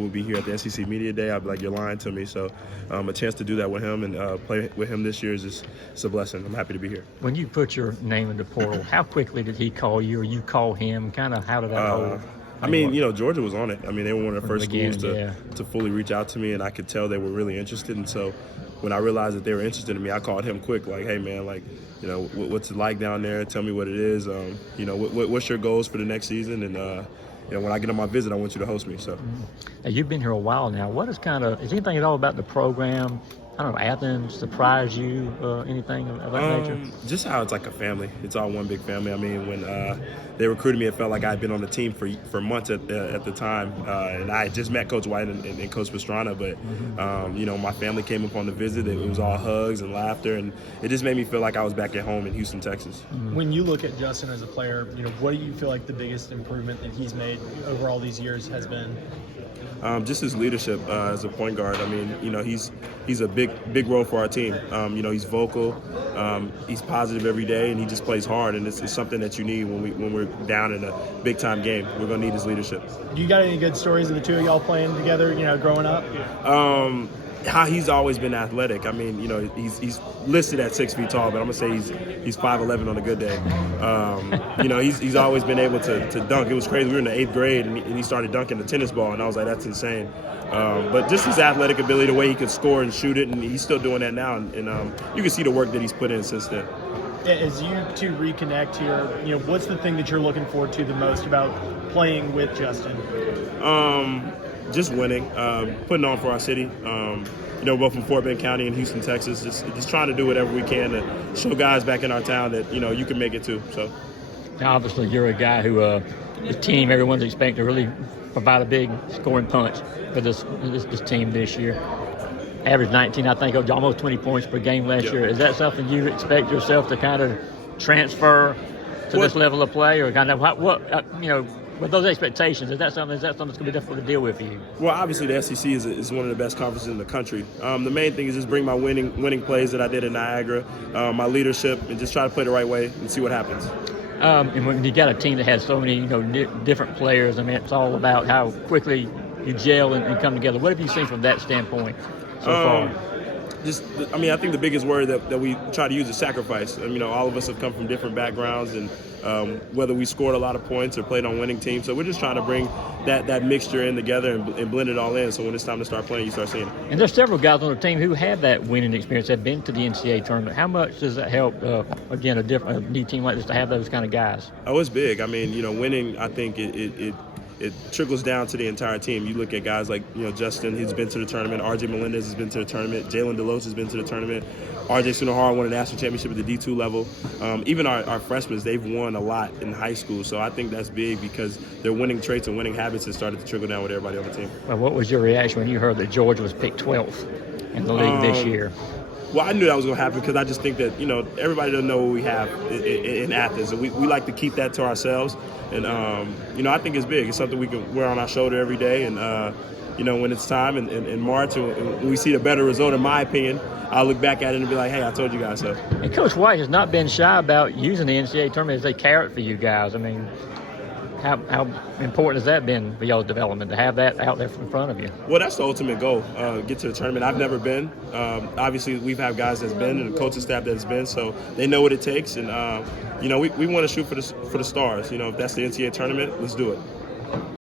We'll be here at the SEC Media Day. I'll be like, you're lying to me. So a chance to do that with him and play with him this year is just it's a blessing. I'm happy to be here. When you put your name in the portal, how quickly did he call you or you call him? Kind of how did that whole I mean, you know, Georgia was on it. I mean, they were one of the first schools to fully reach out to me, and I could tell they were really interested. And so when I realized that they were interested in me, I called him quick, like, hey, man, like, you know, what's it like down there? Tell me what it is. You know, what's your goals for the next season? And, you know, when I get on my visit, I want you to host me. So Now, you've been here a while now. What is anything at all about the program? I don't know, Athens surprise you, anything of that nature? Just how it's like a family. It's all one big family. I mean, when they recruited me, it felt like I'd been on the team for months at the time. And I had just met Coach White and Coach Pastrana, but, you know, my family came upon the visit. It was all hugs and laughter, and it just made me feel like I was back at home in Houston, Texas. When you look at Justin as a player, you know, what do you feel like the biggest improvement that he's made over all these years has been? Just his leadership as a point guard. I mean, you know, he's a big role for our team. You know, he's vocal, he's positive every day, and he just plays hard. And it's something that you need when we're down in a big time game. We're gonna need his leadership. Do you got any good stories of the two of y'all playing together? You know, growing up. How he's always been athletic. I mean, you know, he's listed at 6 feet tall, but I'm gonna say he's 5'11" on a good day. You know, he's always been able to dunk. It was crazy. We were in the 8th grade, and he started dunking the tennis ball, and I was like, that's insane. But just his athletic ability, the way he could score and shoot it, and he's still doing that now. And you can see the work that he's put in since then. As you two reconnect here, you know, what's the thing that you're looking forward to the most about playing with Justin? Just winning, putting on for our city. You know, both from Fort Bend County and Houston, Texas. Just trying to do whatever we can to show guys back in our town that, you know, you can make it too. So, now, obviously, you're a guy who the team, everyone's expecting to really provide a big scoring punch for this team this year. Average 19, I think, almost 20 points per game last year. Is that something you expect yourself to kind of transfer to this level of play, or kind of you know? With those expectations, is that something that's going to be difficult to deal with for you? Well, obviously the SEC is one of the best conferences in the country. The main thing is just bring my winning plays that I did at Niagara, my leadership, and just try to play the right way and see what happens. And when you got a team that has so many, you know, different players, I mean, it's all about how quickly you gel and come together. What have you seen from that standpoint so far? I mean, I think the biggest word that we try to use is sacrifice. You know, all of us have come from different backgrounds, and whether we scored a lot of points or played on winning teams. So we're just trying to bring that mixture in together and blend it all in. So when it's time to start playing, you start seeing it. And there's several guys on the team who have that winning experience, have been to the NCAA tournament. How much does that help, again, a new team like this to have those kind of guys? Oh, it's big. I mean, you know, winning, I think it trickles down to the entire team. You look at guys like, you know, Justin, he's been to the tournament. R.J. Melendez has been to the tournament. Jalen DeLoach has been to the tournament. R.J. Sunahara won a national championship at the D2 level. Even our freshmen, they've won a lot in high school. So I think that's big because their winning traits and winning habits have started to trickle down with everybody on the team. Well, what was your reaction when you heard that Georgia was picked 12th in the league this year? Well, I knew that was going to happen because I just think that, you know, everybody doesn't know what we have in Athens. And we like to keep that to ourselves. And, you know, I think it's big. It's something we can wear on our shoulder every day. And, you know, when it's time in March and when we see a better result, in my opinion, I'll look back at it and be like, hey, I told you guys so. And Coach White has not been shy about using the NCAA tournament as a carrot for you guys. I mean, how important has that been for y'all's development to have that out there in front of you? Well, that's the ultimate goal, get to the tournament. I've never been. Obviously, we've had guys that's been and the coaching staff that's been, so they know what it takes. And, you know, we want to shoot for the stars. You know, if that's the NCAA tournament, let's do it.